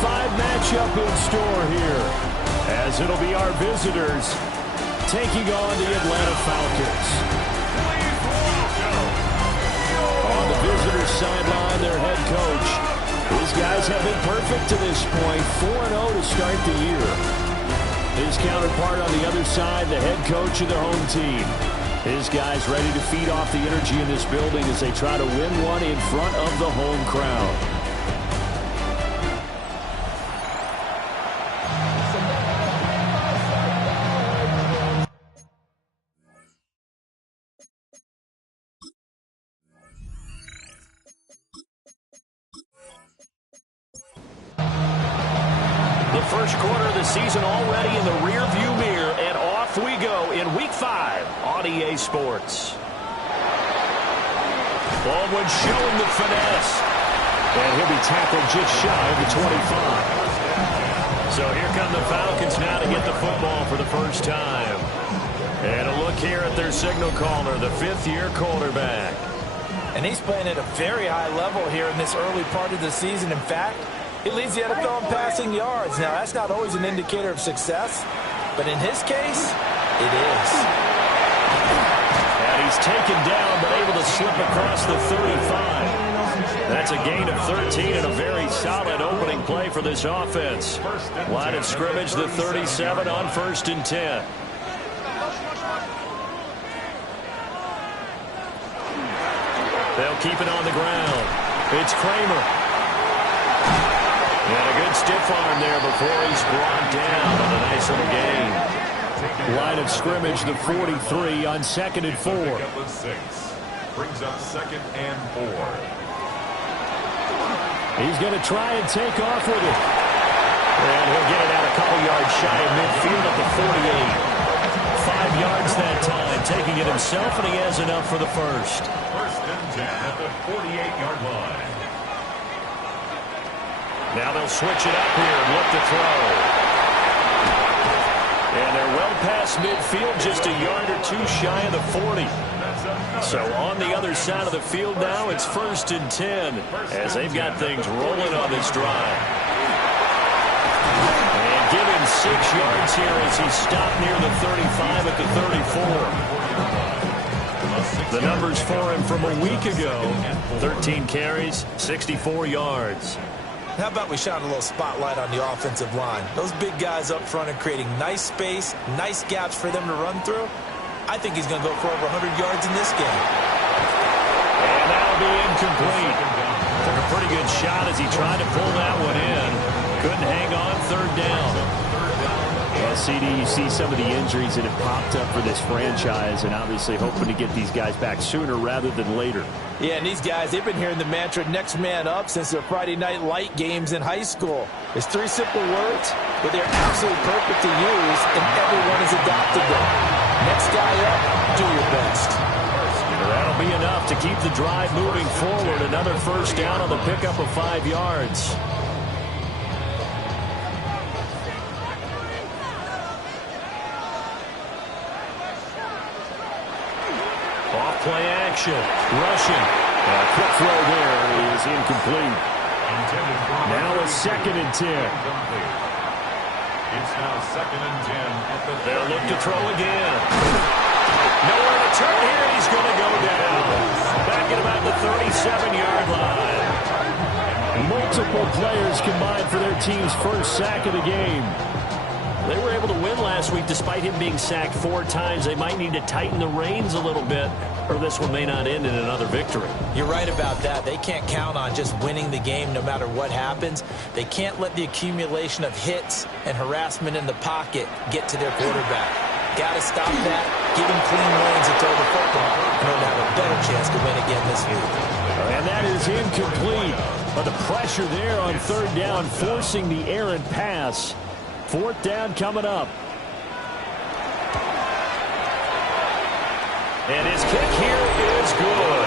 5 matchup in store here, as it'll be our visitors taking on the Atlanta Falcons. On the visitors' sideline, their head coach. These guys have been perfect to this point, 4-0 to start the year. His counterpart on the other side, the head coach of their home team. His guys ready to feed off the energy in this building as they try to win one in front of the home crowd. The first quarter of the season already in the rearview mirror, and off we go in Week 5 on EA Sports. Baldwin showing the finesse, and he'll be tackled just shy of the 25. So here come the Falcons now to get the football for the first time. And a look here at their signal caller, the 5th-year quarterback. And he's playing at a very high level here in this early part of the season. In fact, he leads the NFL in passing yards. Now, that's not always an indicator of success, but in his case, it is. And he's taken down, but able to slip across the 35. That's a gain of 13 and a very solid opening play for this offense. Line of scrimmage, the 37 on 1st and 10. They'll keep it on the ground. It's Kramer. And a good stiff arm there before he's brought down on a nice little gain. Line of scrimmage, the 43 on 2nd and 4. Brings up 2nd and 4. He's going to try and take off with it. And he'll get it out a couple yards shy of midfield at the 48. 5 yards that time, taking it himself, and he has enough for the first. 1st and 10 at the 48-yard line. Now they'll switch it up here and look to throw. And they're well past midfield, just a yard or two shy of the 40. So on the other side of the field now, it's 1st and 10 as they've got things rolling on this drive. And given 6 yards here as he stopped near the 35 at the 34. The numbers for him from a week ago, 13 carries, 64 yards. How about we shine a little spotlight on the offensive line? Those big guys up front are creating nice space, nice gaps for them to run through. I think he's going to go for over 100 yards in this game. And that'll be incomplete. Took a pretty good shot as he tried to pull that one in. Couldn't hang on, 3rd down. Well, CD, you see some of the injuries that have popped up for this franchise, and obviously hoping to get these guys back sooner rather than later. Yeah, and these guys, they've been hearing the mantra next man up since their Friday night light games in high school. It's 3 simple words, but they're absolutely perfect to use, and everyone has adopted them. Next guy up, do your best. That'll be enough to keep the drive moving forward. Another 1st down on the pickup of 5 yards. Off-play action, rushing. A quick throw there is incomplete. Now it's 2nd and 10. It's now 2nd and 10 at the 30. They'll look to throw again. Nowhere to turn here. He's going to go down. Back at about the 37-yard line. Multiple players combined for their team's first sack of the game. They were able to win last week despite him being sacked 4 times. They might need to tighten the reins a little bit, or this one may not end in another victory. You're right about that. They can't count on just winning the game no matter what happens. They can't let the accumulation of hits and harassment in the pocket get to their quarterback. Got to stop that, give him clean lanes to throw the football in order to have a better chance to win again this week. And that is incomplete. But the pressure there on 3rd down, forcing the errant pass. 4th down coming up. And his kick here is good.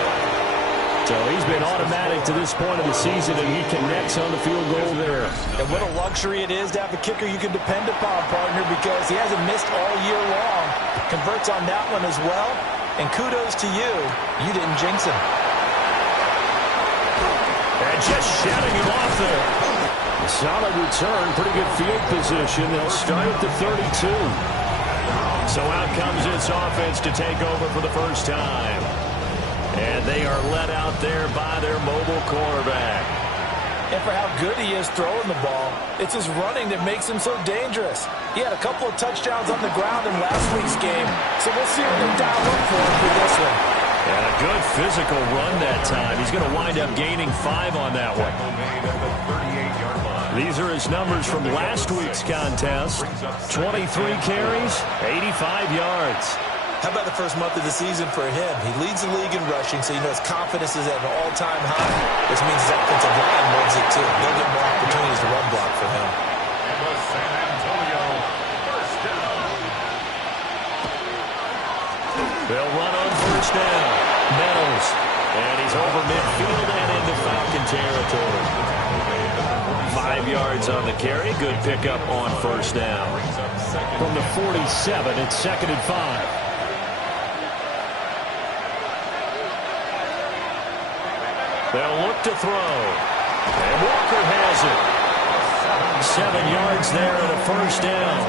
So he's been automatic to this point of the season, and he connects on the field goal there. And what a luxury it is to have a kicker you can depend upon, partner, because he hasn't missed all year long. Converts on that one as well. And kudos to you. You didn't jinx him. And just shutting him off there. Solid return, pretty good field position. They'll start at the 32. So out comes this offense to take over for the first time. And they are led out there by their mobile quarterback. And for how good he is throwing the ball, it's his running that makes him so dangerous. He had a couple of touchdowns on the ground in last week's game, so we'll see what they dial up for him for this one. And a good physical run that time. He's going to wind up gaining 5 on that one. These are his numbers from last week's contest. 23 carries, 85 yards. How about the first month of the season for him? He leads the league in rushing, so you know his confidence is at an all-time high, which means his offensive line loves it too. They'll get more opportunities to run block for him. They'll run on first down. Meadows. And he's over midfield and into Falcon territory. 5 yards on the carry. Good pickup on first down. From the 47, it's 2nd and 5. They'll look to throw. And Walker has it. 7 yards there and a first down.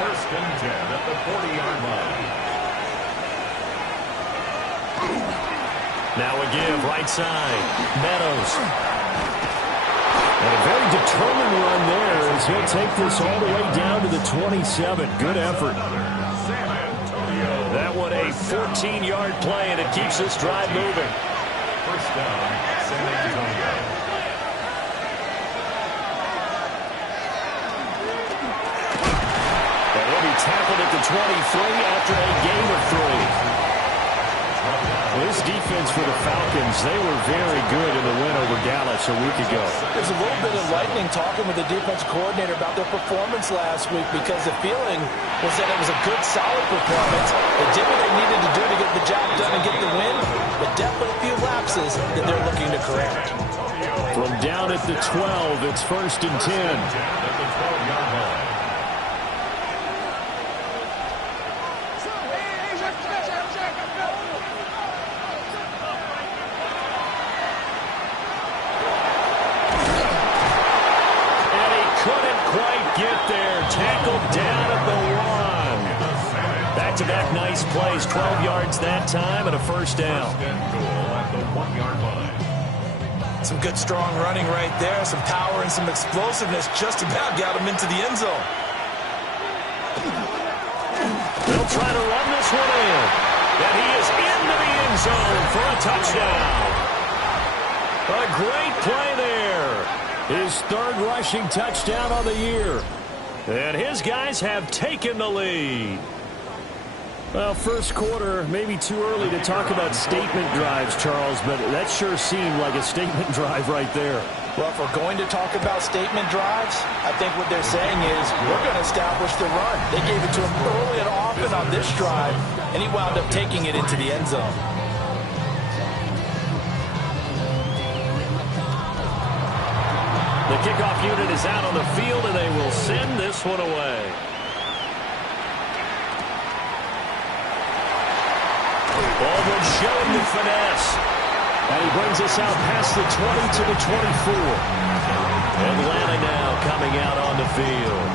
First and 10 at the 40-yard line. Now a give, right side. Meadows. And a very determined run there as he'll take this all the way down to the 27. Good effort. That one a 14-yard play, and it keeps this drive moving. First down, San Antonio. And he'll be tackled at the 23 after a gain of 3. This defense for the Falcons, they were very good in the win over Dallas a week ago. There's a little bit of lightning talking with the defensive coordinator about their performance last week because the feeling was that it was a good, solid performance. They did what they needed to do to get the job done and get the win, but definitely a few lapses that they're looking to correct. From down at the 12, it's 1st and 10. Back-to-back nice plays, 12 yards that time and a first down. Some good strong running right there, some power and some explosiveness just about got him into the end zone. They'll try to run this one in. And he is into the end zone for a touchdown. A great play there. His 3rd rushing touchdown on the year. And his guys have taken the lead. Well, first quarter, maybe too early to talk about statement drives, Charles, but that sure seemed like a statement drive right there. Well, if we're going to talk about statement drives, I think what they're saying is we're going to establish the run. They gave it to him early and often on this drive, and he wound up taking it into the end zone. The kickoff unit is out on the field, and they will send this one away. Baldwin showing the finesse. And he brings us out past the 20 to the 24. Atlanta now coming out on the field.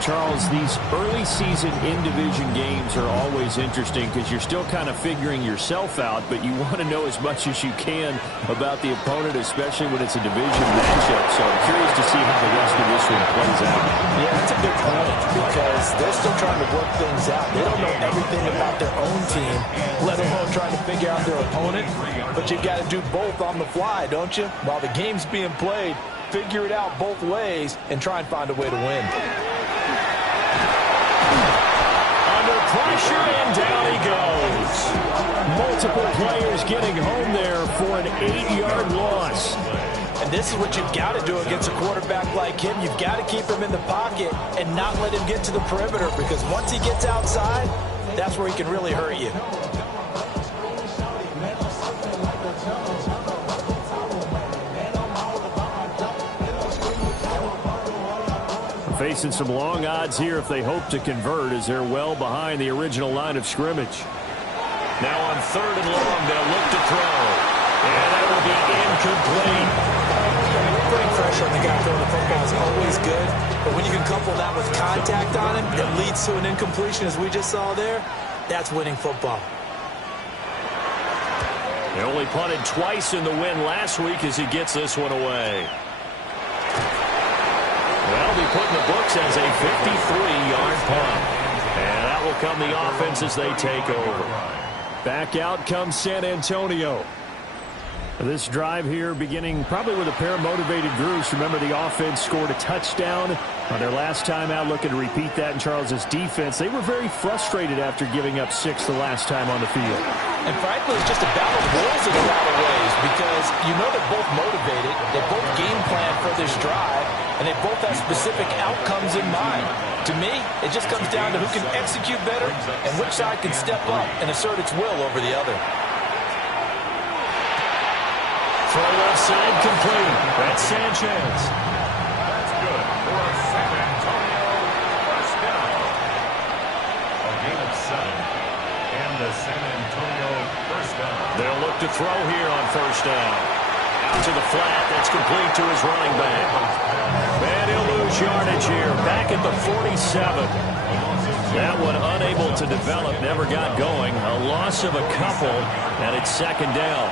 Charles, these early season in-division games are always interesting because you're still kind of figuring yourself out, but you want to know as much as you can about the opponent, especially when it's a division matchup. So I'm curious to see how the rest of this one plays out. Yeah, that's a good point because they're still trying to work things out. They don't know everything about their own team, let alone trying to figure out their opponent. But you've got to do both on the fly, don't you? While the game's being played, figure it out both ways and try and find a way to win. Pressure, and down he goes. Multiple players getting home there for an 8-yard loss. And this is what you've got to do against a quarterback like him. You've got to keep him in the pocket and not let him get to the perimeter because once he gets outside, that's where he can really hurt you. Facing some long odds here if they hope to convert as they're well behind the original line of scrimmage. Now on 3rd and long, they'll look to throw. And that will be incomplete. Putting pressure on the guy throwing the football is always good, but when you can couple that with contact on him that leads to an incompletion, as we just saw there, that's winning football. They only punted twice in the win last week as he gets this one away. Well, be put in the books as a 53-yard punt. And that will come the offense as they take over. Back out comes San Antonio. This drive here beginning probably with a pair of motivated groups. Remember, the offense scored a touchdown on their last time out, looking to repeat that in Charles's defense. They were very frustrated after giving up 6 the last time on the field. And frankly, it's just a battle of wills in a lot of ways because you know they're both motivated. They both game plan for this drive, and they both have specific outcomes in mind. To me, it just comes down to who can execute better and which side can step up and assert its will over the other. Throw left side complete. That's Sanchez. That's good for a San Antonio first down. A gain of 7. And the San Antonio first down. They'll look to throw here on first down. Out to the flat. That's complete to his running back. And he'll lose yardage here. Back at the 47. That one unable to develop. Never got going. A loss of a couple. And it's second down.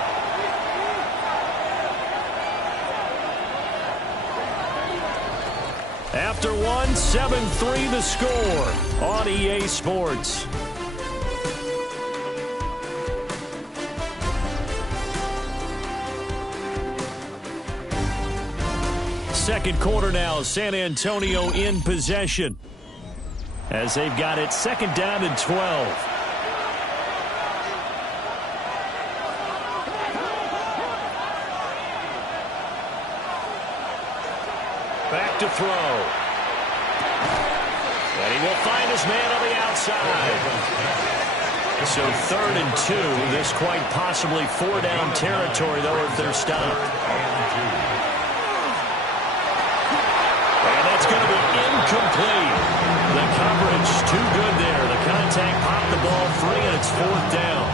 After one, 7-3 the score on EA Sports. Second quarter now, San Antonio in possession as they've got it second down and 12. Back to throw. And he will find his man on the outside. So 3rd and 2. This quite possibly 4-down territory, though, if they're stopped. And that's going to be incomplete. The coverage too good there. The contact popped the ball free, and it's 4th down.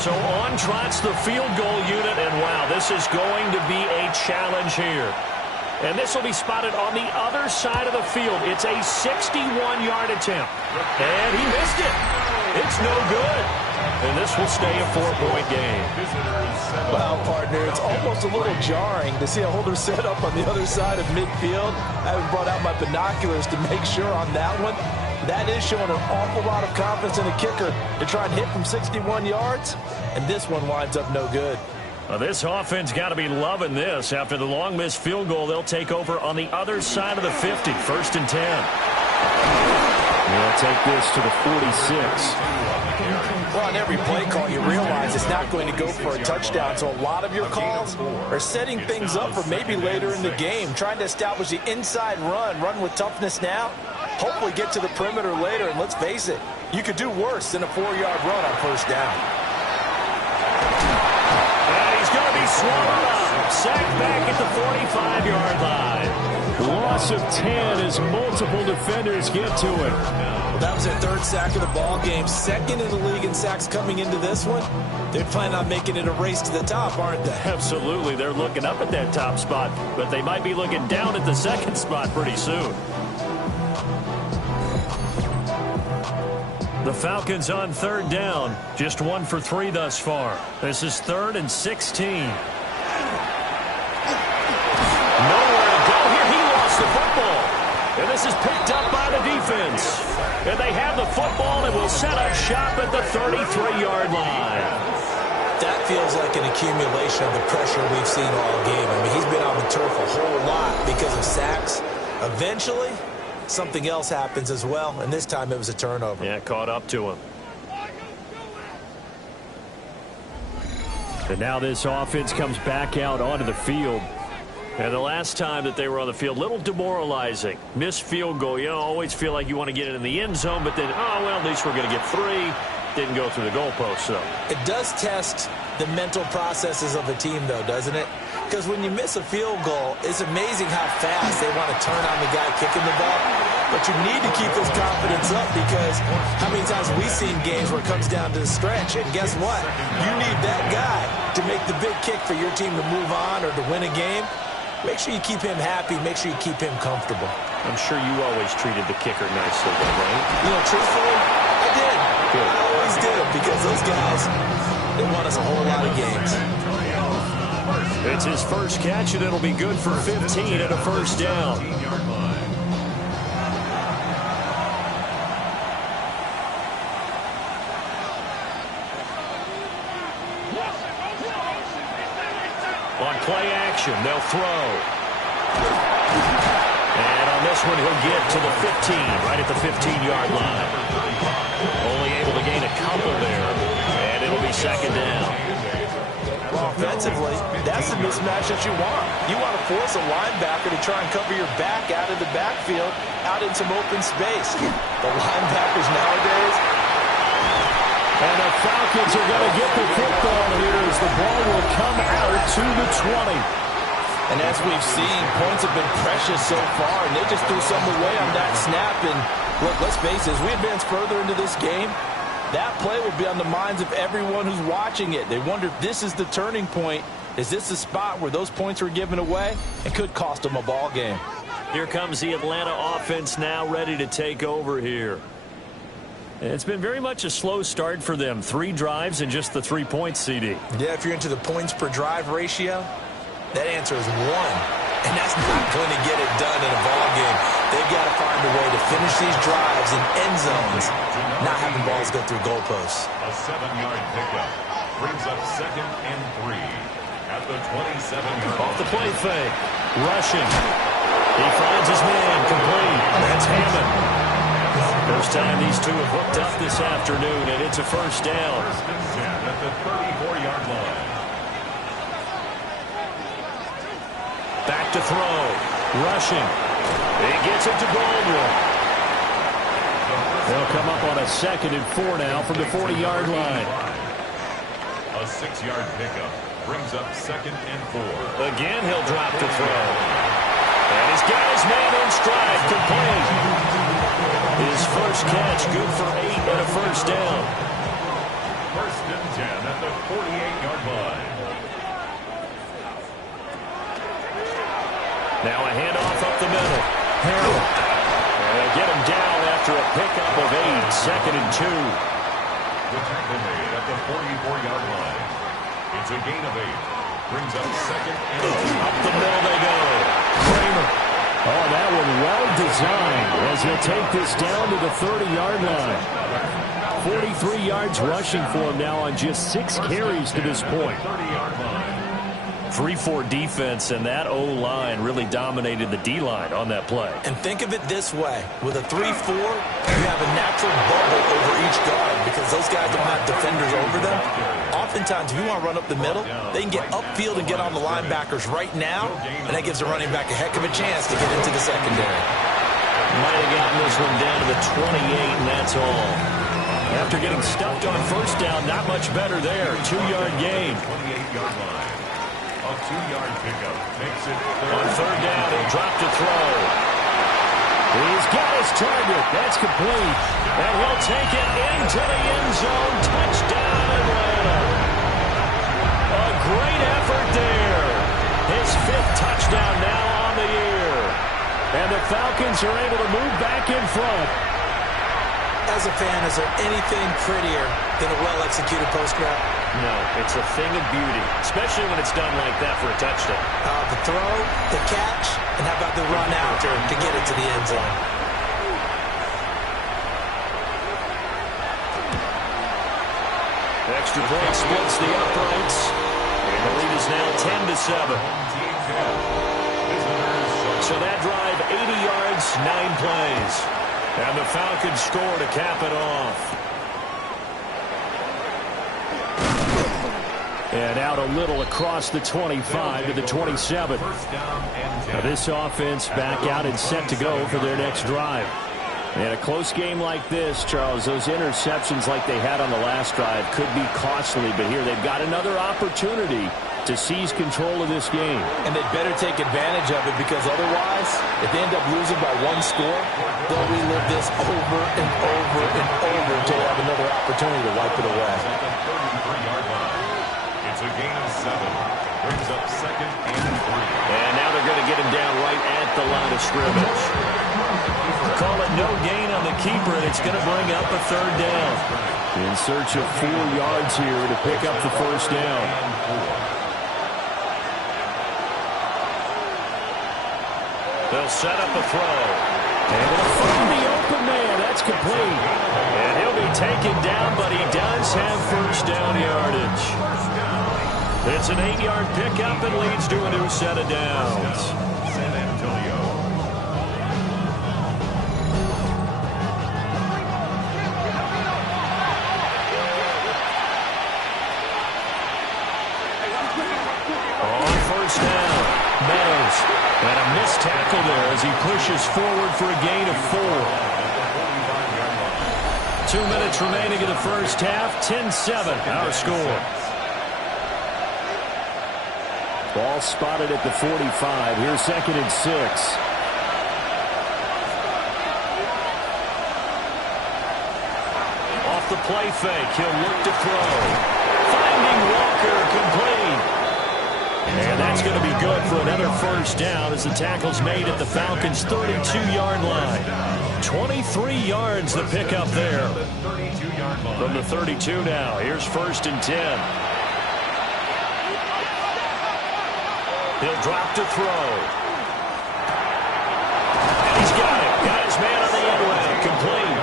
So on trots the field goal unit, and wow, this is going to be a challenge here. And this will be spotted on the other side of the field. It's a 61-yard attempt. And he missed it. It's no good. And this will stay a 4-point game. Well, partner, it's almost a little jarring to see a holder set up on the other side of midfield. I haven't brought out my binoculars to make sure on that one. That is showing an awful lot of confidence in the kicker to try and hit from 61 yards. And this one winds up no good. Well, this offense got to be loving this. After the long missed field goal, they'll take over on the other side of the 50, 1st and 10. They'll take this to the 46. Well, on every play call, you realize it's not going to go for a touchdown. So a lot of your calls are setting things up for maybe later in the game, trying to establish the inside run with toughness now, hopefully get to the perimeter later. And let's face it, you could do worse than a 4-yard run on first down. Going to be swallowed up. Sacked back at the 45-yard line. Loss of 10 as multiple defenders get to him. Well, that was their 3rd sack of the ball game. 2nd in the league in sacks coming into this one. They're planning on making it a race to the top, aren't they? Absolutely. They're looking up at that top spot, but they might be looking down at the 2nd spot pretty soon. The Falcons on 3rd down. Just 1 for 3 thus far. This is 3rd and 16. Nowhere to go here. He lost the football. And this is picked up by the defense. And they have the football and will set up shop at the 33-yard line. That feels like an accumulation of the pressure we've seen all game. I mean, he's been on the turf a whole lot because of sacks. Eventually, something else happens as well, and this time it was a turnover. Yeah, caught up to him. And now this offense comes back out onto the field. And the last time that they were on the field, little demoralizing. Missed field goal. You always feel like you want to get it in the end zone, but then, oh, well, at least we're going to get 3. Didn't go through the goalpost, though. It does test the mental processes of the team, though, doesn't it? Because when you miss a field goal, it's amazing how fast they want to turn on the guy kicking the ball. But you need to keep his confidence up, because how many times have we seen games where it comes down to the stretch, and guess what? You need that guy to make the big kick for your team to move on or to win a game. Make sure you keep him happy. Make sure you keep him comfortable. I'm sure you always treated the kicker nicely, though, right? You know, truthfully, I did. Good. I always did, because those guys, they won us a whole lot of games. It's his first catch, and it'll be good for 15 and a first down. On play action, they'll throw. And on this one, he'll get to the 15, right at the 15-yard line. Only able to gain a couple there, and it'll be second down. Well, offensively, that's the mismatch that you want. You want to force a linebacker to try and cover your back out of the backfield, out in some open space. The linebackers nowadays. And the Falcons are going to get the football here as the ball will come out to the 20. And as we've seen, points have been precious so far, and they just threw some away on that snap. And look, let's face it, as we advance further into this game, that play will be on the minds of everyone who's watching it. They wonder if this is the turning point. Is this the spot where those points were given away? It could cost them a ball game. Here comes the Atlanta offense now ready to take over here. It's been very much a slow start for them. 3 drives and just the 3 points, CD. Yeah, if you're into the points per drive ratio, that answer is 1. And that's not going to get it done in a ball game. They've got to find a way to finish these drives in end zones, not having balls go through goalposts. A 7-yard pickup brings up 2nd and 3 at the 27-yard line. Off the play fake. Rushing. He finds his man complete. That's Hammond. First time these two have hooked up this afternoon, and it's a first down. 1st and 10 at the 34-yard line. Back to throw. Rushing. He gets it to Baldwin. They'll come up on a 2nd and 4 now from the 40-yard line. A 6-yard pickup brings up 2nd and 4. Again, he'll drop to throw. And he's got his man in stride, complete. His first catch, good for 8 and a first down. 1st and 10 at the 48-yard line. Now a handoff up the middle. Harold. And they'll get him down after a pickup of 8, 2nd and 2. The tackle made at the 44-yard line. It's a gain of 8. Brings up 2nd and 2. Up the middle they go. Kramer. Oh, that one well designed as he'll take this down to the 30-yard line. 43 yards rushing for him now on just 6 carries to this point. 30-yard line. 3-4 defense, and that O-line really dominated the D-line on that play. And think of it this way. With a 3-4, you have a natural bubble over each guard because those guys don't have defenders over them. Oftentimes, if you want to run up the middle, they can get upfield and get on the linebackers right now, and that gives the running back a heck of a chance to get into the secondary. Might have gotten this one down to the 28, and that's all. After getting stuffed on first down, not much better there. 2-yard gain. 28-yard line. A 2-yard pickup makes it On 3rd down, he'll drop to throw. He's got his target. That's complete. And he'll take it into the end zone. Touchdown, Atlanta. A great effort there. His 5th touchdown now on the year. And the Falcons are able to move back in front. As a fan, is there anything prettier than a well-executed post grab? No, it's a thing of beauty, especially when it's done like that for a touchdown. The throw, the catch, and how about the run after to get it to the end zone? Extra point splits the uprights. And the lead is now 10-7. So that drive, 80 yards, 9 plays. And the Falcons score to cap it off. And out a little across the 25 to the 27. Now this offense back out and set to go for their next drive. And a close game like this, Charles, those interceptions like they had on the last drive could be costly. But here they've got another opportunity to seize control of this game. And they better take advantage of it, because otherwise, if they end up losing by one score, they'll relive this over and over and over until they have another opportunity to wipe it away. 33-yard line. It's a gain of 7. Brings up 2nd and 3. And now they're going to get him down right at the line of scrimmage. Call it no gain on the keeper, and it's going to bring up a 3rd down. In search of 4 yards here to pick up the 1st down. They'll set up a throw. And they'll find the open man. That's complete. And he'll be taken down, but he does have 1st down yardage. It's an 8-yard pickup and leads to a new set of downs. San Antonio. On 1st down, Meadows. And a missed tackle there as he pushes forward for a gain of 4. 2 minutes remaining in the 1st half. 10-7, our score. Ball spotted at the 45. Here's 2nd and 6. Off the play fake. He'll look to throw. Finding Walker, complete. And that's going to be good for another 1st down as the tackle's made at the Falcons' 32-yard line. 23 yards the pickup there. From the 32 now. Here's 1st and 10. He'll drop to throw. And he's got it. Got his man on the end route. Complete.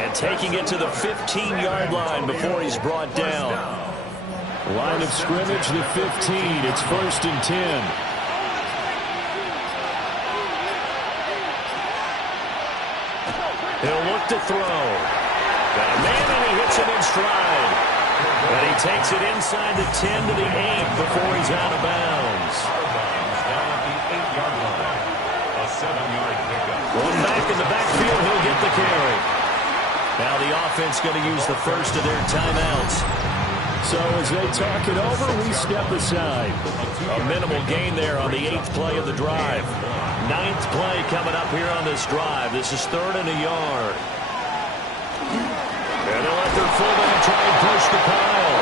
And taking it to the 15-yard line before he's brought down. Line of scrimmage, the 15. It's 1st and 10. He'll look to throw. Got a man, and he hits him in stride. But he takes it inside the 10 to the 8 before he's out of bounds. Down at the 8-yard line. A 7-yard pickup. One back in the backfield, he'll get the carry. Now the offense going to use the first of their timeouts. So as they talk it over, we step aside. A minimal gain there on the 8th play of the drive. 9th play coming up here on this drive. This is 3rd and a yard. And they'll let their fullback try and push the pile.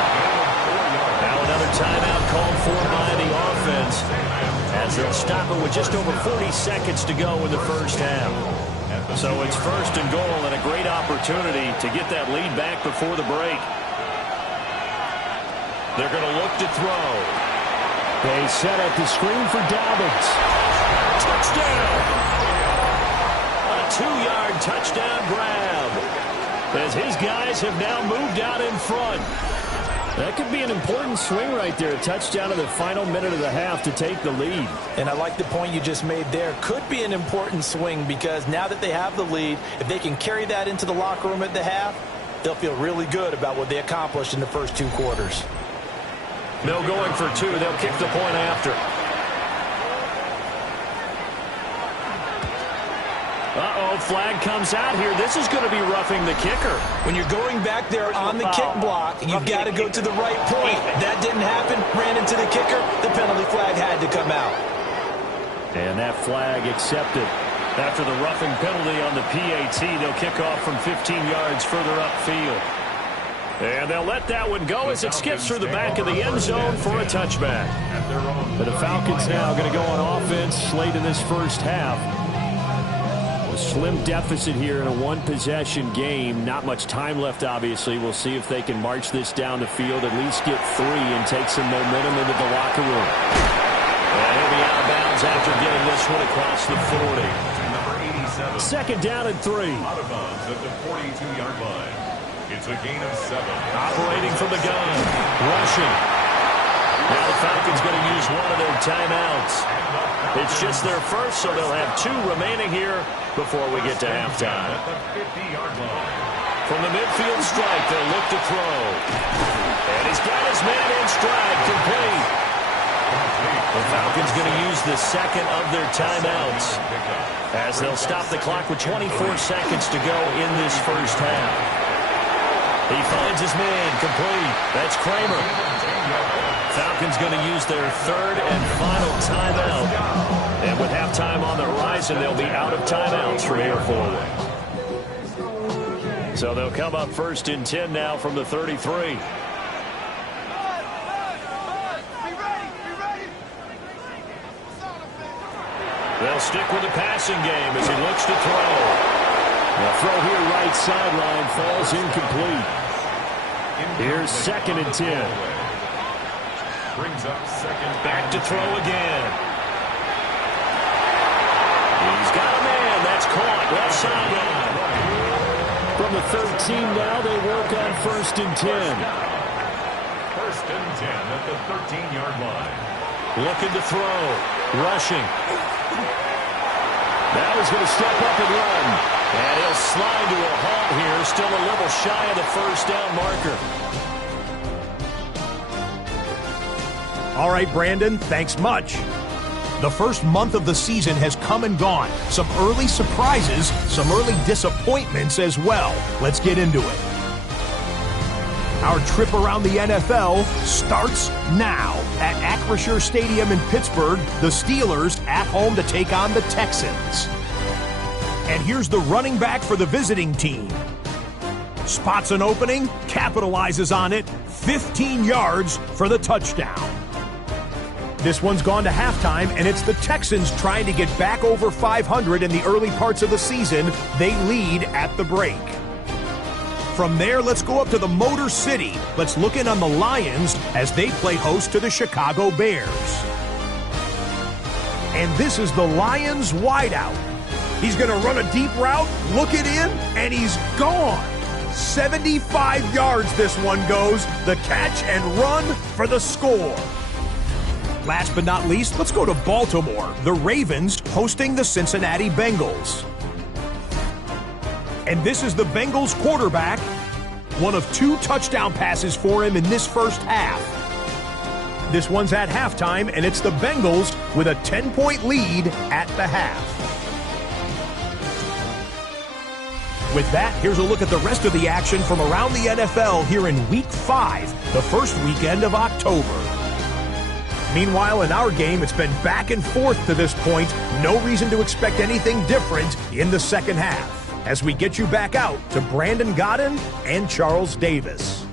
Now another timeout called for by the offense as they'll stop it with just over 40 seconds to go in the 1st half. So it's 1st and goal and a great opportunity to get that lead back before the break. They're going to look to throw. They set up the screen for Dobbins. Touchdown! A 2-yard touchdown grab as his guys have now moved out in front. That could be an important swing right there. A touchdown in the final minute of the half to take the lead. And I like the point you just made there. Could be an important swing because now that they have the lead, if they can carry that into the locker room at the half, they'll feel really good about what they accomplished in the first 2 quarters. No going for 2. They'll kick the point after. Uh-oh, flag comes out here. This is going to be roughing the kicker. When you're going back there on the kick block, you've got to go to the right point. That didn't happen. Ran into the kicker. The penalty flag had to come out. And that flag accepted. After the roughing penalty on the PAT, they'll kick off from 15 yards further upfield. And they'll let that one go as it skips through the back of the end zone for a touchback. But the Falcons now going to go on offense late in this 1st half. A slim deficit here in a 1-possession game. Not much time left, obviously. We'll see if they can march this down the field, at least get 3 and take some momentum into the locker room. And he'll be out of bounds after getting this one across the 40. 2nd down and 3. Out of bounds at the 42-yard line. It's a gain of 7. Operating from the gun. Rushing. Now the Falcons going to use one of their timeouts. It's just their first, so they'll have 2 remaining here before we get to halftime. At the 50-yard line. From the midfield strike, they'll look to throw. And he's got his man in stride, complete. The Falcons going to use the 2nd of their timeouts as they'll stop the clock with 24 seconds to go in this 1st half. He finds his man, complete. That's Kramer. Falcons going to use their third and final timeout. And with halftime on the horizon, they'll be out of timeouts from here forward. So they'll come up first and 10 now from the 33. They'll stick with the passing game as he looks to throw. The throw here right sideline falls incomplete. Here's second and 10. Brings up second. Back to throw again. He's got a man. That's caught. Left sideline. From the 13 now, they work on first and 10. First and 10 at the 13-yard line. Looking to throw. Rushing. Now he's going to step up and run. And he'll slide to a halt here. Still a little shy of the first down marker. All right, Brandon, thanks much. The first month of the season has come and gone. Some early surprises, some early disappointments as well. Let's get into it. Our trip around the NFL starts now. At Acrisure Stadium in Pittsburgh, the Steelers at home to take on the Texans. And here's the running back for the visiting team. Spots an opening, capitalizes on it, 15 yards for the touchdown. This one's gone to halftime, and it's the Texans trying to get back over 500 in the early parts of the season. They lead at the break. From there, let's go up to the Motor City. Let's look in on the Lions as they play host to the Chicago Bears. And this is the Lions wideout. He's going to run a deep route, look it in, and he's gone. 75 yards this one goes. The catch and run for the score. Last but not least, let's go to Baltimore. The Ravens hosting the Cincinnati Bengals. And this is the Bengals quarterback. One of 2 touchdown passes for him in this first half. This one's at halftime, and it's the Bengals with a 10-point lead at the half. With that, here's a look at the rest of the action from around the NFL here in Week 5, the first weekend of October. Meanwhile, in our game, it's been back and forth to this point. No reason to expect anything different in the second half, as we get you back out to Brandon Godden and Charles Davis.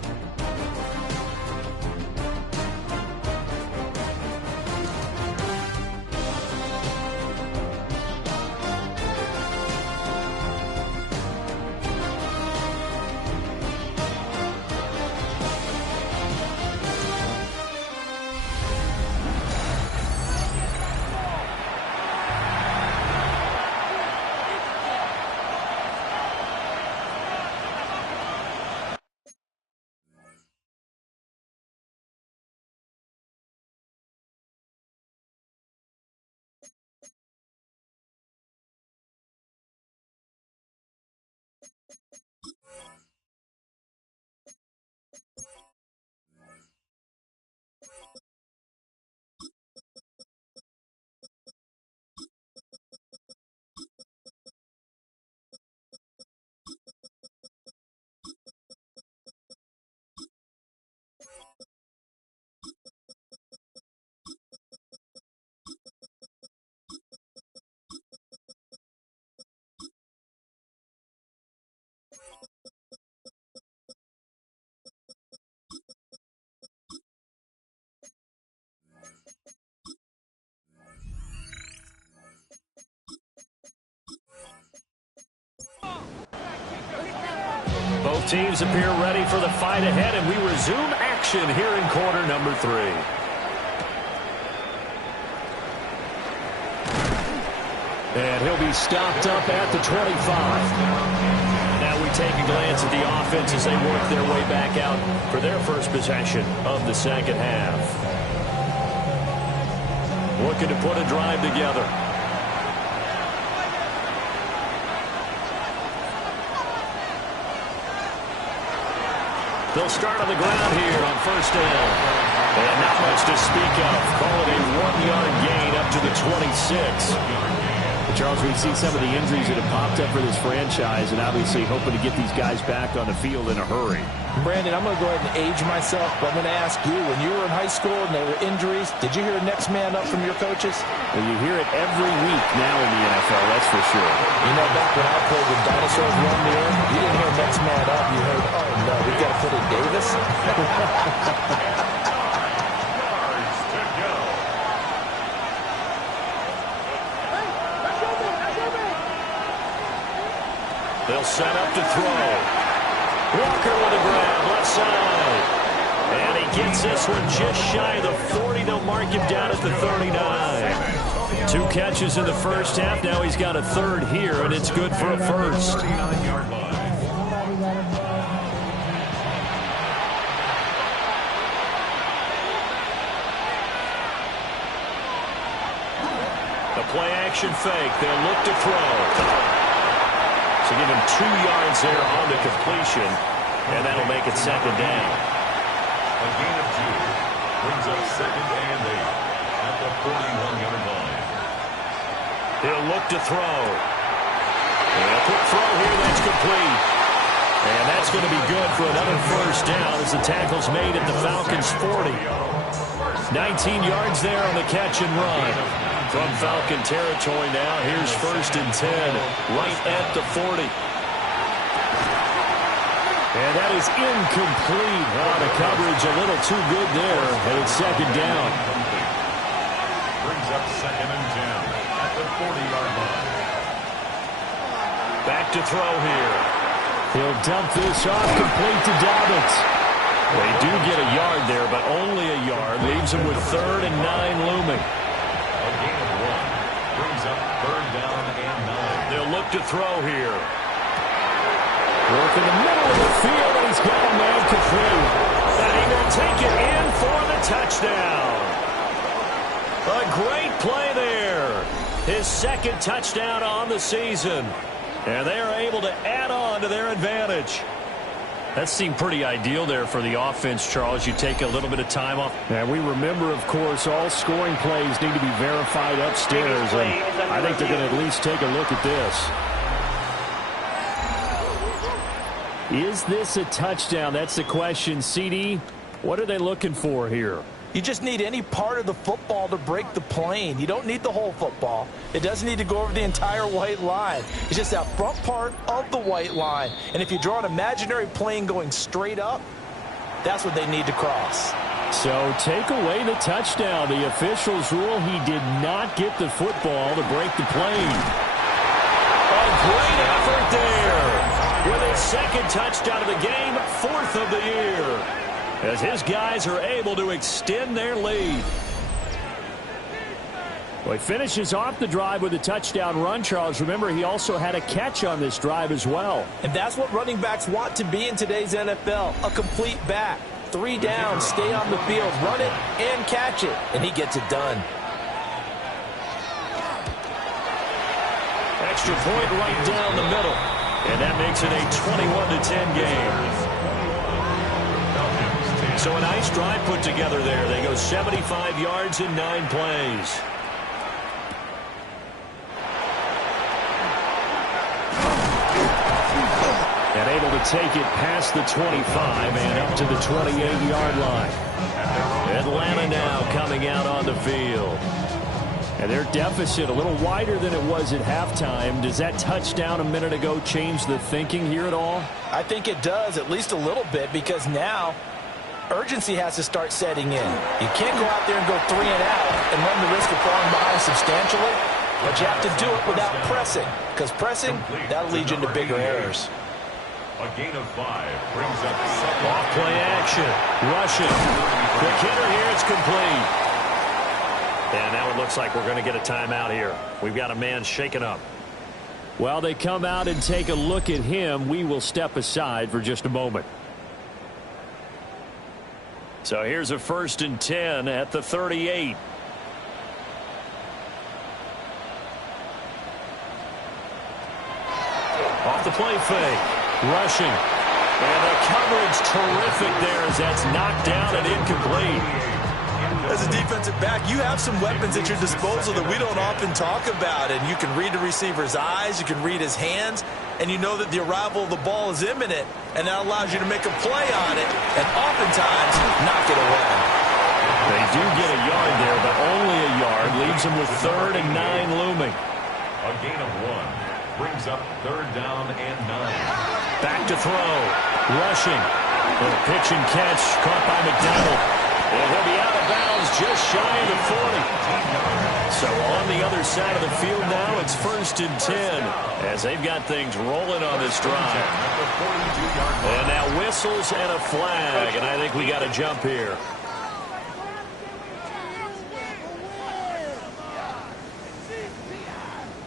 Both teams appear ready for the fight ahead, and we resume action here in quarter number 3. And he'll be stopped up at the 25. Now we take a glance at the offense as they work their way back out for their first possession of the second half. Looking to put a drive together. They'll start on the ground here on first down. And not much to speak of. Call it a 1-yard gain up to the 26. Charles, we see some of the injuries that have popped up for this franchise, and obviously hoping to get these guys back on the field in a hurry. Brandon, I'm going to go ahead and age myself, but I'm going to ask you, when you were in high school and there were injuries, did you hear next man up from your coaches? Well, you hear it every week now in the NFL, that's for sure. You know, back when I played with dinosaurs roamed the earth, you didn't hear next man up. You heard, oh, no, we got to put in Davis. They'll set up to throw. Walker with a grab, left side. And he gets this one just shy of the 40. They'll mark him down at the 39. 2 catches in the first half. Now he's got a third here, and it's good for a first. The play action fake. They'll look to throw. So give him 2 yards there on the completion, and that'll make it second down. A gain of 2 brings up second and 8 at the 41-yard line. He'll look to throw. And a quick throw here, that's complete. And that's going to be good for another first down as the tackle's made at the Falcons' 40. 19 yards there on the catch and run. From Falcon territory now, here's 1st and 10, right at the 40. And that is incomplete. Oh, the coverage a little too good there, and it's second down. Brings up second and 10 at the 40-yard line. Back to throw here. He'll dump this off, complete to Dobbins. They do get a yard there, but only a yard. Leaves him with 3rd and 9 looming. A gain of 1 brings up 3rd down and 9. They'll look to throw here. Work in the middle of the field, and he's got a man complete. And he will take it in for the touchdown. A great play there. His 2nd touchdown on the season. And they are able to add on to their advantage. That seemed pretty ideal there for the offense, Charles. You take a little bit of time off. And we remember, of course, all scoring plays need to be verified upstairs. And I think they're going to at least take a look at this. Is this a touchdown? That's the question. CD, what are they looking for here? You just need any part of the football to break the plane. You don't need the whole football. It doesn't need to go over the entire white line. It's just that front part of the white line. And if you draw an imaginary plane going straight up, that's what they need to cross. So take away the touchdown. The officials rule he did not get the football to break the plane. A great effort there. With his 2nd touchdown of the game, 4th of the year. As his guys are able to extend their lead. Well, he finishes off the drive with a touchdown run, Charles. Remember, he also had a catch on this drive as well. And that's what running backs want to be in today's NFL, a complete back. 3 down, stay on the field, run it, and catch it. And he gets it done. Extra point right down the middle. And that makes it a 21-10 game. So a nice drive put together there. They go 75 yards in 9 plays. And able to take it past the 25 and up to the 28-yard line. Atlanta now coming out on the field. And their deficit a little wider than it was at halftime. Does that touchdown a minute ago change the thinking here at all? I think it does, at least a little bit, because now urgency has to start setting in. You can't go out there and go 3 and out and run the risk of falling behind substantially, but you have to do it without pressing, because pressing, that'll lead you into bigger errors. A gain of 5 brings up second. Off play action, rushing. Quick hitter here, it's complete. And now it looks like we're going to get a timeout here. We've got a man shaken up. Well, they come out and take a look at him. We will step aside for just a moment. So here's a 1st and 10 at the 38. Off the play fake, rushing. And the coverage terrific there as that's knocked down and incomplete. As a defensive back, you have some weapons at your disposal that we don't often talk about. And you can read the receiver's eyes, you can read his hands, and you know that the arrival of the ball is imminent, and that allows you to make a play on it and oftentimes knock it away. They do get a yard there, but only a yard. Leaves them with 3rd and 9 looming. A gain of 1 brings up 3rd down and 9. Back to throw. Rushing. Little pitch and catch caught by McDonald. And he'll be out of bounds just shy of the 40. So on the other side of the field now, it's 1st and 10 as they've got things rolling on this drive. And now whistles and a flag, and I think we got a jump here.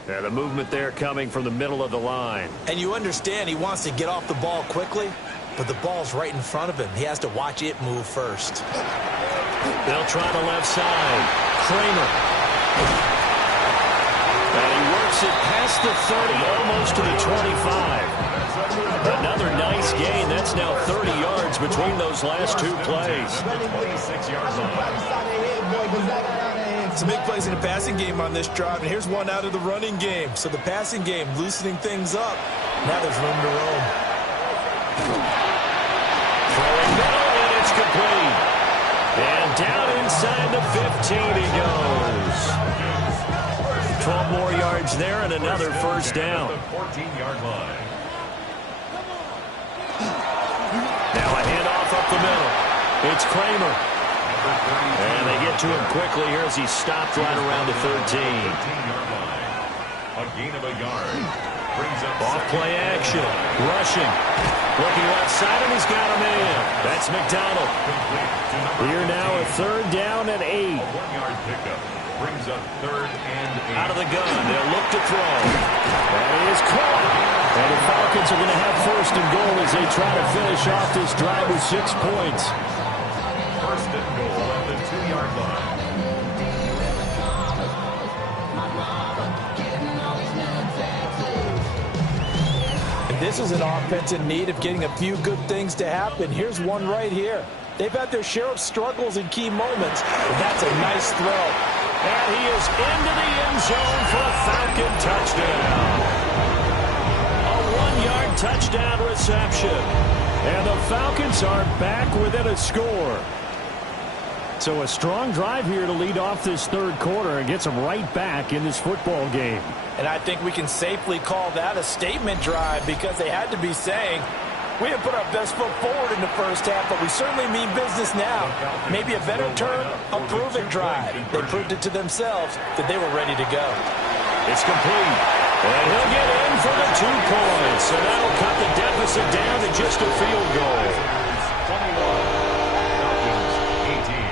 Yeah, the movement there coming from the middle of the line. And you understand he wants to get off the ball quickly, but the ball's right in front of him. He has to watch it move first. They'll try the left side. Kramer. And he works it past the 30, almost to the 25. Another nice gain. That's now 30 yards between those last 2 plays. Some big plays in the passing game on this drive, and here's one out of the running game. So the passing game loosening things up. Now there's room to roam. Throwing middle, and it's complete. And down inside the 15 he goes. 12 more yards there and another 1st down. 14-yard line. Now a handoff up the middle. It's Kramer. And they get to him quickly here as he stopped right around the 13. 13-yard line. A gain of a yard. Brings up off play action. Rushing. Looking left side, and he's got him in. That's McDonald. Here now a 3rd down and 8. A 1-yard pickup. Brings up 3rd and 8. Out of the gun. They'll look to throw. That is caught. And the Falcons are going to have 1st and goal as they try to finish off this drive with 6 points. 1st and goal at the 2-yard line. And this is an offense in need of getting a few good things to happen. Here's one right here. They've had their share of struggles in key moments, but that's a nice throw. And he is into the end zone for a Falcon touchdown. A 1-yard touchdown reception. And the Falcons are back within a score. So a strong drive here to lead off this 3rd quarter and gets them right back in this football game. And I think we can safely call that a statement drive because they had to be saying, we didn't put our best foot forward in the 1st half, but we certainly mean business now. Maybe a better term, a prove-it drive. They proved it to themselves that they were ready to go. It's complete. And he'll get in for the 2 points. So that'll cut the deficit down to just a field goal. 21. Falcons 18.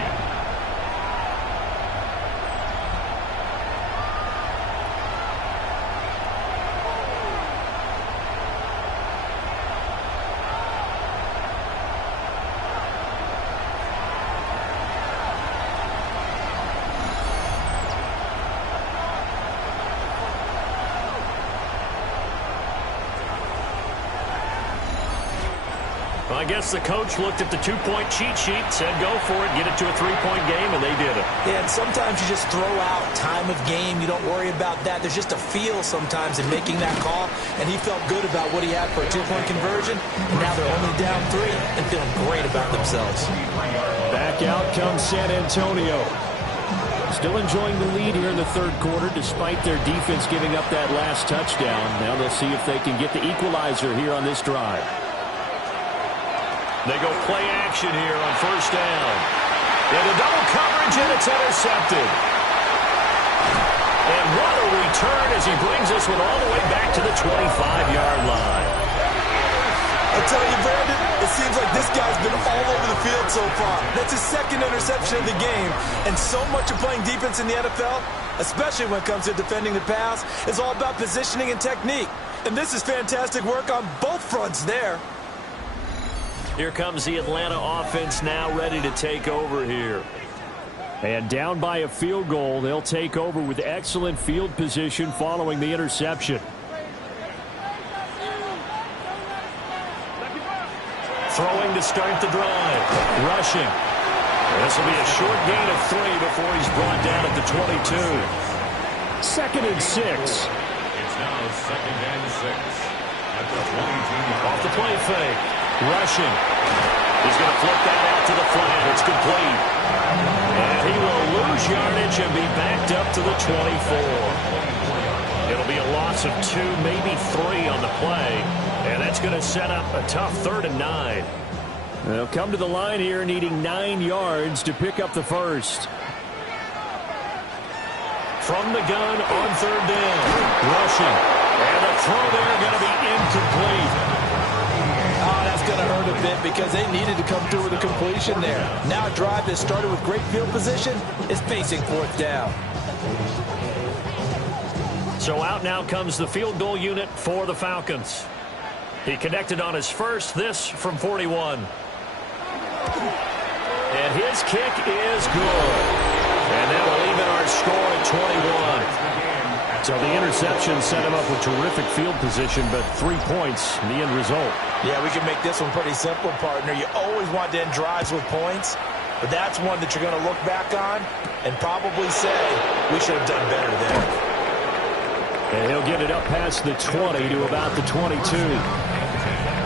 I guess the coach looked at the 2-point cheat sheet, said go for it, get it to a 3-point game, and they did it. Yeah, and sometimes you just throw out time of game. You don't worry about that. There's just a feel sometimes in making that call, and he felt good about what he had for a 2-point conversion. And now they're only down 3 and feeling great about themselves. Back out comes San Antonio. Still enjoying the lead here in the 3rd quarter despite their defense giving up that last touchdown. Now they'll see if they can get the equalizer here on this drive. They go play action here on 1st down. Into double coverage, and it's intercepted. And what a return as he brings us all the way back to the 25-yard line. I tell you, Brandon, it seems like this guy's been all over the field so far. That's his 2nd interception of the game. And so much of playing defense in the NFL, especially when it comes to defending the pass, is all about positioning and technique. And this is fantastic work on both fronts there. Here comes the Atlanta offense now ready to take over here. And down by a field goal, they'll take over with excellent field position following the interception. Throwing to start the drive. Rushing. This will be a short gain of 3 before he's brought down at the 22. 2nd and 6. It's now 2nd and 6 at the 22. Off the play fake. Rushing. He's going to flip that out to the flat. It's complete. And he will lose yardage and be backed up to the 24. It'll be a loss of 2, maybe 3 on the play. And that's going to set up a tough 3rd and 9. They'll come to the line here needing 9 yards to pick up the first. From the gun on 3rd down. Rushing. And the throw there going to be incomplete. Oh, that's going to hurt a bit because they needed to come through with a completion there. Now a drive that started with great field position is facing 4th down. So out now comes the field goal unit for the Falcons. He connected on his first, this from 41. And his kick is good. And that will even our score at 21. So the interception set him up with terrific field position, but 3 points in the end result. Yeah, we can make this one pretty simple, partner. You always want to end drives with points, but that's one that you're going to look back on and probably say, we should have done better there. And he'll get it up past the 20 to about the 22.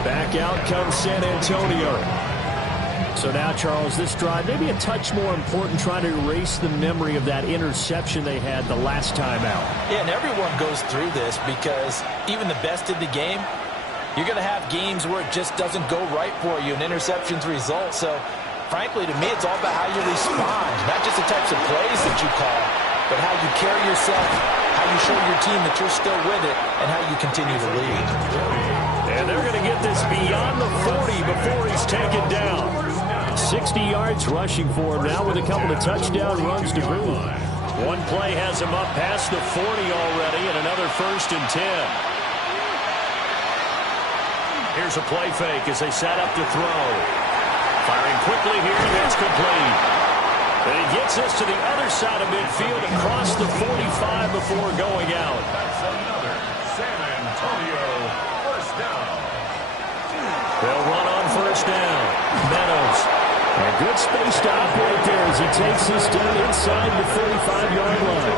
Back out comes San Antonio. So now, Charles, this drive maybe a touch more important, trying to erase the memory of that interception they had the last time out. Yeah, and everyone goes through this because even the best in the game, you're going to have games where it just doesn't go right for you, and interceptions result. So, frankly, to me, it's all about how you respond, not just the types of plays that you call, but how you carry yourself, how you show your team that you're still with it, and how you continue to lead. And they're going to get this beyond the 40 before he's taken down. 60 yards rushing for him now with a couple of touchdown runs to boot. One play has him up past the 40 already, and another 1st and 10. Here's a play fake as they set up to throw. Firing quickly here, and that's complete. And he gets us to the other side of midfield across the 45 before going out. That's another San Antonio first down. They'll run on 1st down. Meadows. A good space to operate there as he takes this down inside the 35-yard line.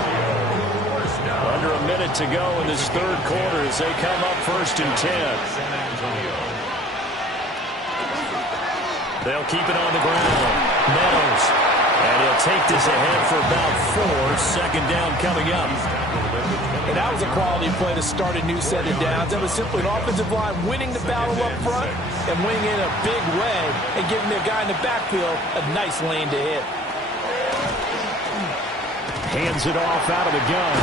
Under a minute to go in this 3rd quarter as they come up 1st and 10. They'll keep it on the ground. Meadows. And he'll take this ahead for about 4. 2nd down coming up. And that was a quality play to start a new set of downs. That was simply an offensive line winning the battle up front and winning in a big way and giving their guy in the backfield a nice lane to hit. Hands it off out of the gun.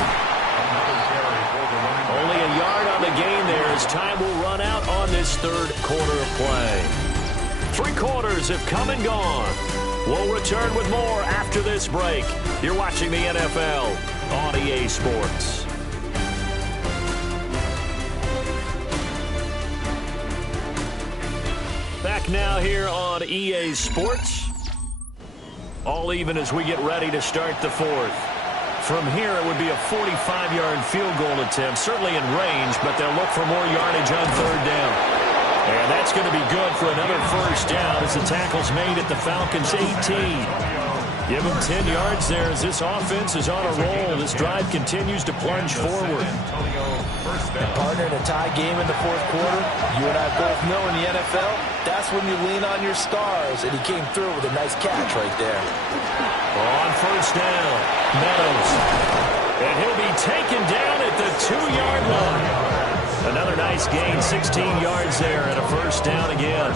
Only a yard on the gain there as time will run out on this 3rd quarter of play. 3 quarters have come and gone. We'll return with more after this break. You're watching the NFL on EA Sports. Back now here on EA Sports. All even as we get ready to start the 4th. From here, it would be a 45-yard field goal attempt, certainly in range, but they'll look for more yardage on 3rd down. And that's going to be good for another 1st down as the tackle's made at the Falcons' 18. Give them 10 yards there as this offense is on a roll. This drive continues to plunge forward. And partner, in a tie game in the 4th quarter, you and I both know in the NFL, that's when you lean on your stars. And he came through with a nice catch right there. On 1st down, Meadows. And he'll be taken down at the 2-yard line. Another nice gain, 16 yards there, and a 1st down again.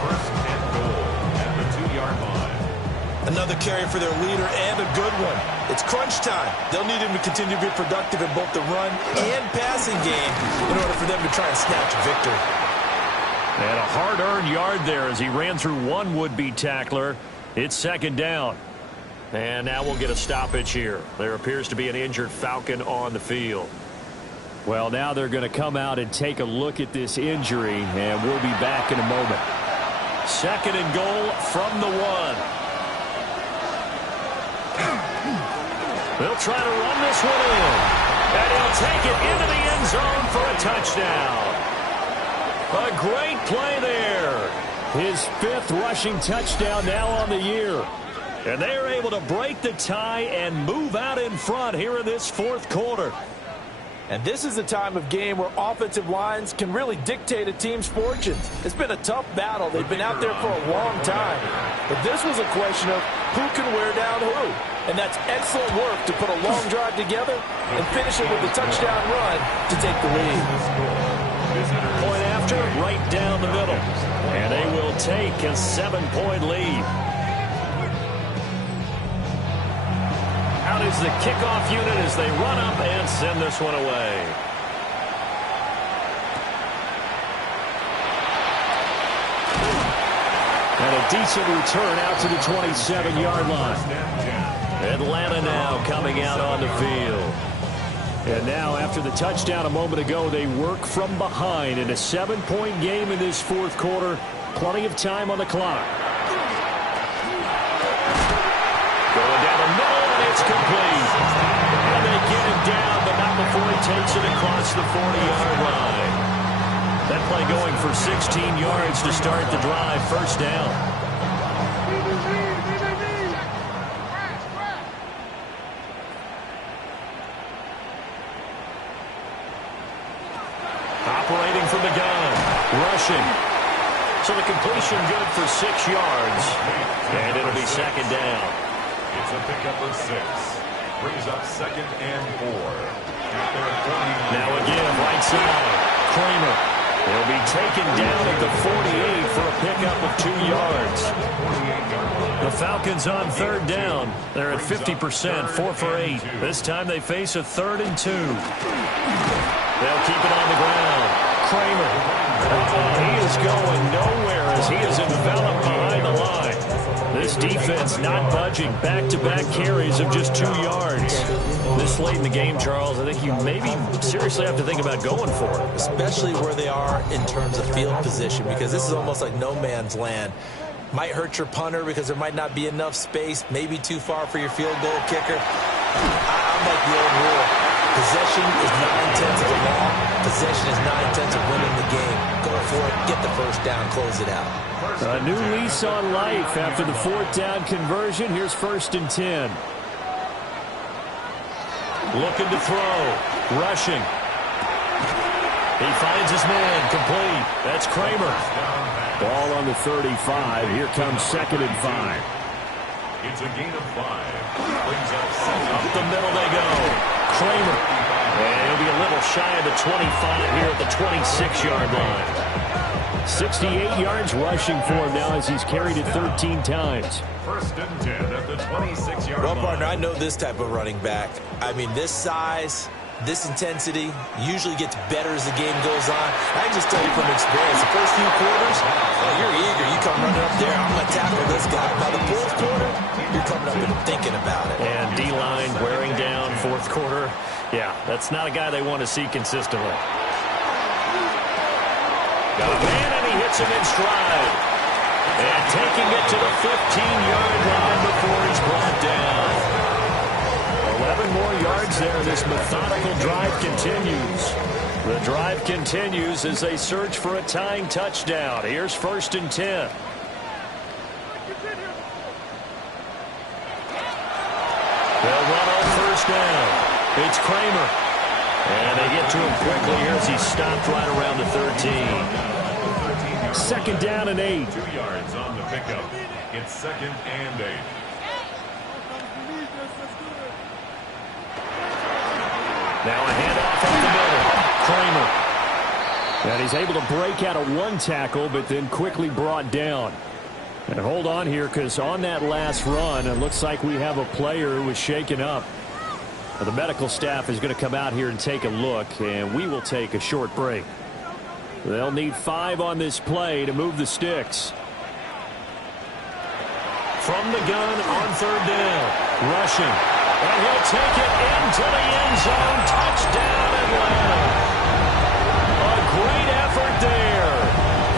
1st and goal at the 2-yard line. Another carry for their leader and a good one. It's crunch time. They'll need him to continue to be productive in both the run and passing game in order for them to try and snatch a victory. And a hard-earned yard there as he ran through one would-be tackler. It's 2nd down. And now we'll get a stoppage here. There appears to be an injured Falcon on the field. Well, now they're going to come out and take a look at this injury, and we'll be back in a moment. 2nd and goal from the 1. They'll try to run this one in, and he'll take it into the end zone for a touchdown. A great play there. His 5th rushing touchdown now on the year. And they are able to break the tie and move out in front here in this 4th quarter. And this is a time of game where offensive lines can really dictate a team's fortunes. It's been a tough battle. They've been out there for a long time. But this was a question of who can wear down who. And that's excellent work to put a long drive together and finish it with a touchdown run to take the lead. Point after, right down the middle. And they will take a 7-point lead. Out is the kickoff unit as they run up and send this one away. And a decent return out to the 27-yard line. Atlanta now coming out on the field. And now after the touchdown a moment ago, they work from behind in a 7-point game in this 4th quarter. Plenty of time on the clock. Going down the middle, and it's complete. And they get him down, but not before he takes it across the 40-yard line. That play going for 16 yards to start the drive. First down. Operating from the gun. Rushing. So the completion good for 6 yards. And it'll be second down. It's a pickup of 6. Brings up 2nd and 4. Now again, right side. Kramer. He'll be taken down at the 48 for a pickup of 2 yards. The Falcons on 3rd down. They're at 50%, 4 for 8. This time they face a 3rd and 2. They'll keep it on the ground. Kramer. He is going nowhere as he is enveloped behind the line. This defense not budging. Back-to-back carries of just 2 yards. This late in the game, Charles, I think you maybe seriously have to think about going for it. Especially where they are in terms of field position, because this is almost like no man's land. Might hurt your punter because there might not be enough space, maybe too far for your field goal kicker. I'm like the old rule. Possession is 9/10 of the law. Possession is 9/10 of winning the game. Go for it, get the first down, close it out. A new lease on life after the 4th down conversion. Here's 1st and 10. Looking to throw. Rushing. He finds his man. Complete. That's Kramer. Ball on the 35. Here comes 2nd and 5. It's a gain of 5. Brings up 7. Up the middle they go. Kramer. And he'll be a little shy of the 25 here at the 26-yard line. 68 yards rushing for him now as he's carried it 13 times. 1st and 10 at the 26-yard line. Well, partner, I know this type of running back. I mean, this size, this intensity usually gets better as the game goes on. I can just tell you from experience, the first few quarters, you're eager. You come running up there, I'm going to tackle this guy. By the 4th quarter, you're coming up and thinking about it. And D-line wearing down 4th quarter. Yeah, that's not a guy they want to see consistently. Got a man, and he hits him in stride. And taking it to the 15-yard line before he's brought down. 11 more yards there. This methodical drive continues. The drive continues as they search for a tying touchdown. Here's 1st and 10. They'll run on 1st down. It's Kramer. And they get to him quickly here as he's stopped right around the 13. 2nd down and 8. 2 yards on the pickup. It's 2nd and 8. Now a handoff up the middle. Kramer. And he's able to break out of 1 tackle, but then quickly brought down. And hold on here, because on that last run, it looks like we have a player who was shaken up. The medical staff is going to come out here and take a look, and we will take a short break. They'll need 5 on this play to move the sticks. From the gun on 3rd down. Rushing. And he'll take it into the end zone. Touchdown, Atlanta. A great effort there.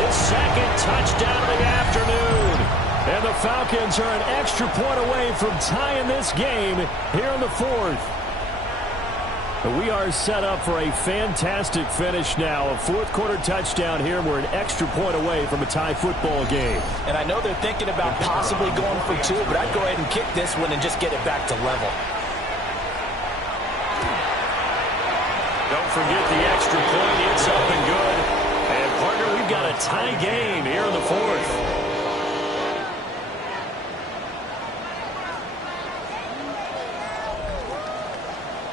His 2nd touchdown of the afternoon. And the Falcons are an extra point away from tying this game here in the 4th. We are set up for a fantastic finish now. A fourth-quarter touchdown here. We're an extra point away from a tie football game. And I know they're thinking about possibly going for two, but I'd go ahead and kick this one and just get it back to level. Don't forget the extra point. It's up and good. And, partner, we've got a tie game here in the fourth.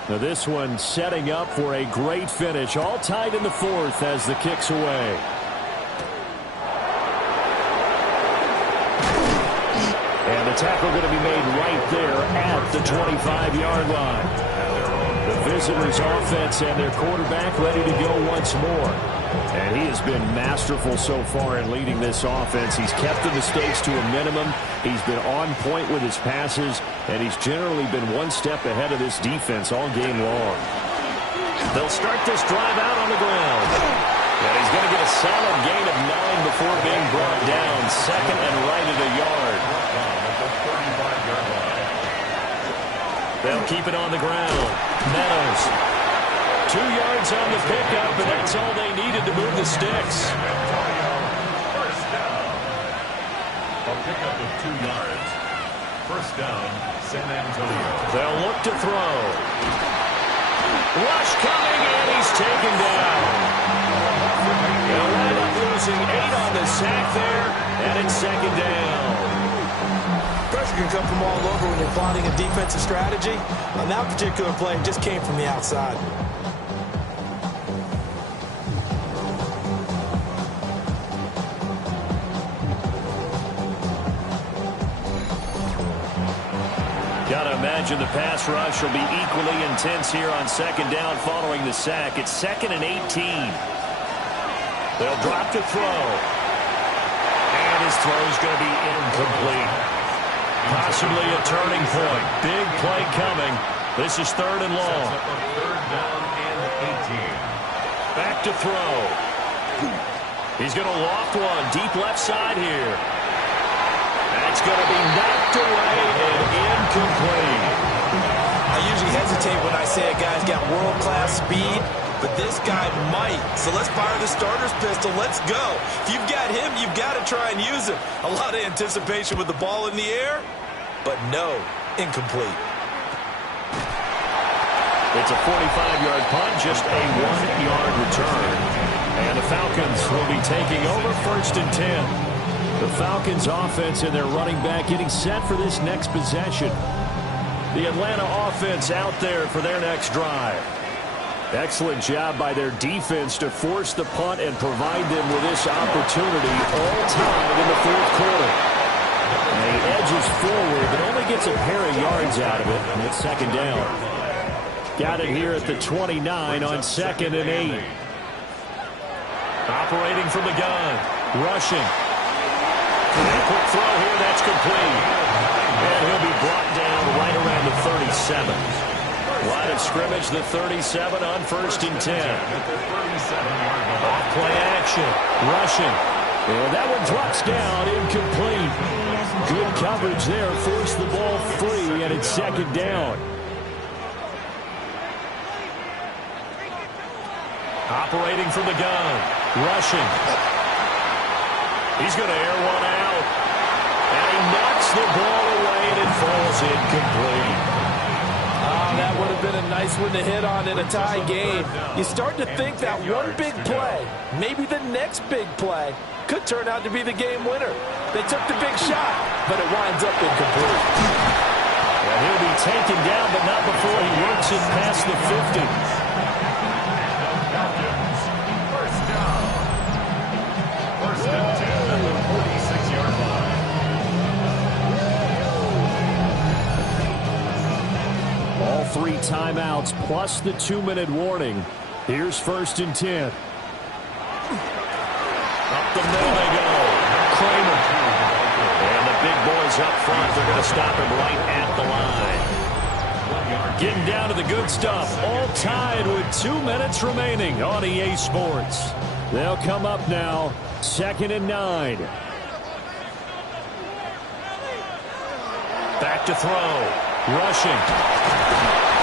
Now this one setting up for a great finish. All tied in the fourth as the kick's away. And the tackle going to be made right there at the 25-yard line. The visitors' offense and their quarterback ready to go once more. And he has been masterful so far in leading this offense. He's kept the mistakes to a minimum. He's been on point with his passes, and he's generally been one step ahead of this defense all game long. They'll start this drive out on the ground. And he's going to get a solid gain of 9 before being brought down. Second and right at a yard. They'll keep it on the ground. Meadows. 2 yards on the pickup, and that's all they needed to move the sticks. First down. A pickup of 2 yards. First down, San Antonio. They'll look to throw. Rush coming, and he's taken down. They'll wind up losing 8 on the sack there, and it's second down. Pressure can come from all over when you're plotting a defensive strategy. On that particular play, it just came from the outside. Gotta imagine the pass rush will be equally intense here on second down following the sack. It's 2nd and 18. They'll drop to throw. And his throw's going to be incomplete. Possibly a turning point. Big play coming. This is 3rd and long. Third down and 18. Back to throw. He's going to loft one deep left side here. That's going to be knocked away and incomplete. I usually hesitate when I say a guy's got world-class speed, but this guy might. So let's fire the starter's pistol. Let's go. If you've got him, you've got to try and use him. A lot of anticipation with the ball in the air, but no, incomplete. It's a 45-yard punt, just a 1-yard return. And the Falcons will be taking over 1st and 10. The Falcons offense and their running back getting set for this next possession. The Atlanta offense out there for their next drive. Excellent job by their defense to force the punt and provide them with this opportunity all tied in the fourth quarter. And he edges forward but only gets a pair of yards out of it, and it's second down. Got it here at the 29 on 2nd and 8. Operating from the gun. Rushing. And a quick throw here, that's complete. And he'll be brought down right around the 37. Line of scrimmage, the 37 on 1st and 10. Off play action, rushing. And that one drops down, incomplete. Good coverage there, forced the ball free, and it's second down. Operating from the gun, rushing. He's going to air one out. And he knocks the ball away, and it falls incomplete. That would have been a nice one to hit on in a tie game. You start to think that one big play, maybe the next big play, could turn out to be the game winner. They took the big shot, but it winds up incomplete. And he'll be taken down, but not before he works it past the 50. All 3 timeouts plus the 2-minute warning. Here's 1st and 10. Up the middle they go. Kramer. And the big boys up front, they're going to stop him right at the line. Getting down to the good stuff. All tied with 2 minutes remaining on EA Sports. They'll come up now. 2nd and 9. Back to throw. Rushing.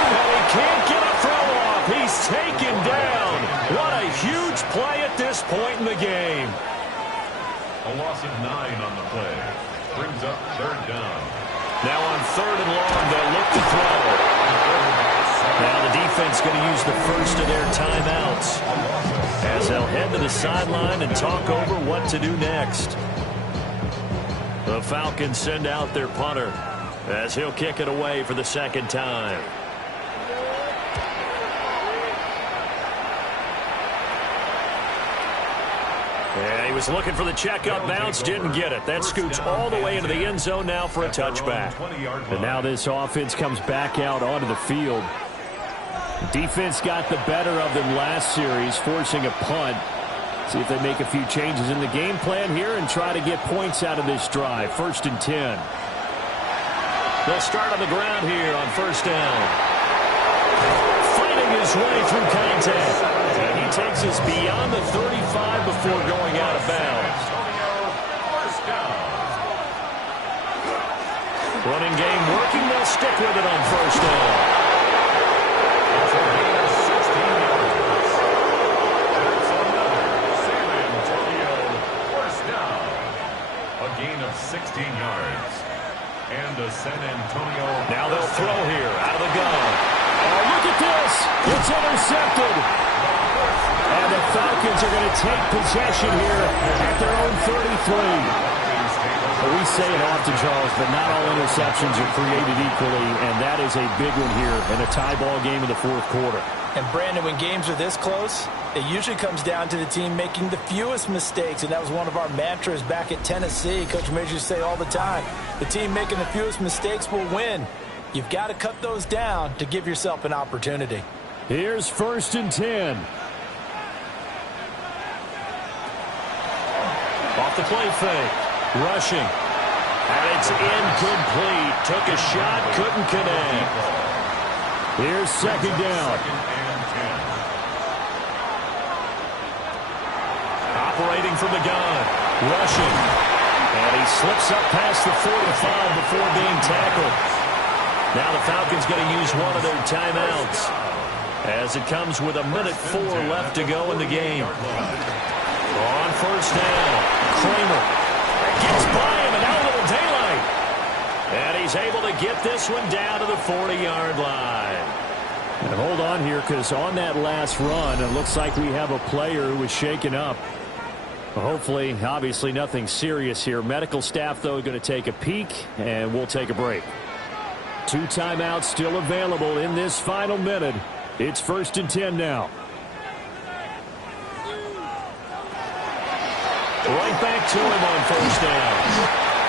And he can't get a throw off. he's taken down. What a huge play at this point in the game. A loss of 9 on the play. Brings up 3rd down. Now on 3rd and long, they'll look to throw. Now the defense going to use the first of their timeouts as they'll head to the sideline and talk over what to do next. The Falcons send out their punter as he'll kick it away for the 2nd time. And he was looking for the checkup bounce, didn't get it. That scoots all the way into the end zone now for a touchback. And now this offense comes back out onto the field. Defense got the better of them last series, forcing a punt. See if they make a few changes in the game plan here and try to get points out of this drive. 1st and 10. They'll start on the ground here on 1st down. Fighting his way through contact. And he takes us beyond the 35 before going out of bounds. Running game working. They'll stick with it on 1st down. A gain of 16 yards. And the San Antonio. Now they'll throw here out of the gun. Oh, look at this. It's intercepted. And the Falcons are going to take possession here at their own 33. We say it often, Charles, but not all interceptions are created equally, and that is a big one here in a tie ball game in the 4th quarter. And, Brandon, when games are this close, it usually comes down to the team making the fewest mistakes, and that was one of our mantras back at Tennessee. Coach Major used to say all the time, the team making the fewest mistakes will win. You've got to cut those down to give yourself an opportunity. Here's 1st and 10. Off the play fake. Rushing. And it's incomplete. Took a shot, couldn't connect. Here's 2nd down. Operating from the gun. Rushing. And he slips up past the 45 before being tackled. Now the Falcons going to use one of their timeouts as it comes with 1:04 left to go in the game. On 1st down, Kramer gets by him, and now a little daylight. And he's able to get this one down to the 40-yard line. And hold on here, because on that last run, it looks like we have a player who was shaken up. Hopefully, obviously nothing serious here. Medical staff, though, going to take a peek, and we'll take a break. 2 timeouts still available in this final minute. It's 1st and 10 now. Right back to him on 1st down.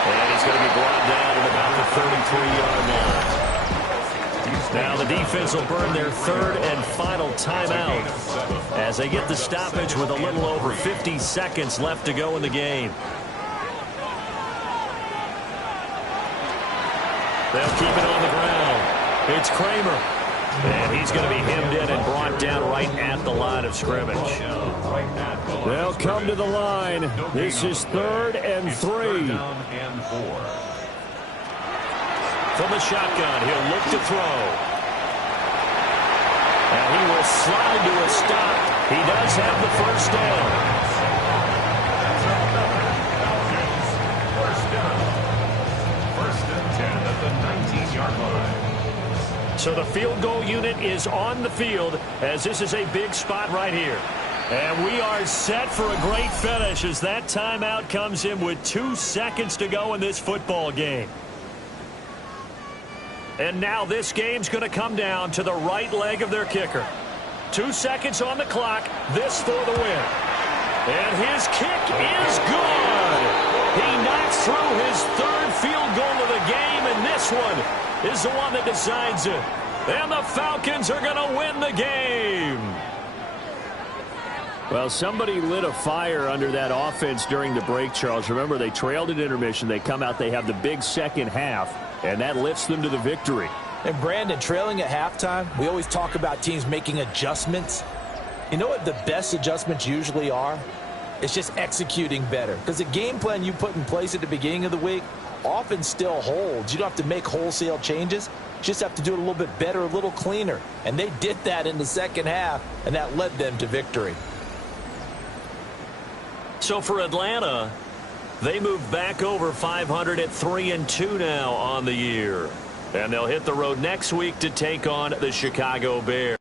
And he's going to be brought down at about the 33-yard line. Now the defense will burn their 3rd and final timeout as they get the stoppage with a little over 50 seconds left to go in the game. They'll keep it on the ground. It's Kramer. And he's going to be hemmed in and brought down right at the line of scrimmage. They'll come to the line. This is 3rd and 3. From the shotgun, he'll look to throw. And he will slide to a stop. He does have the 1st down. First and 10 at the 19-yard line. So the field goal unit is on the field as this is a big spot right here. And we are set for a great finish as that timeout comes in with 2 seconds to go in this football game. And now this game's going to come down to the right leg of their kicker. 2 seconds on the clock. This for the win. And his kick is good. He knocks through his 3rd field goal of the game, and this one is the one that decides it. And the Falcons are going to win the game. Well, somebody lit a fire under that offense during the break, Charles. Remember, they trailed at intermission. They come out, they have the big second half, and that lifts them to the victory. And, Brandon, trailing at halftime, we always talk about teams making adjustments. You know what the best adjustments usually are? It's just executing better. Because the game plan you put in place at the beginning of the week often still holds. You don't have to make wholesale changes. Just have to do it a little bit better, a little cleaner. And they did that in the second half, and that led them to victory. So for Atlanta, they move back over 500 at 3-2 now on the year. And they'll hit the road next week to take on the Chicago Bears.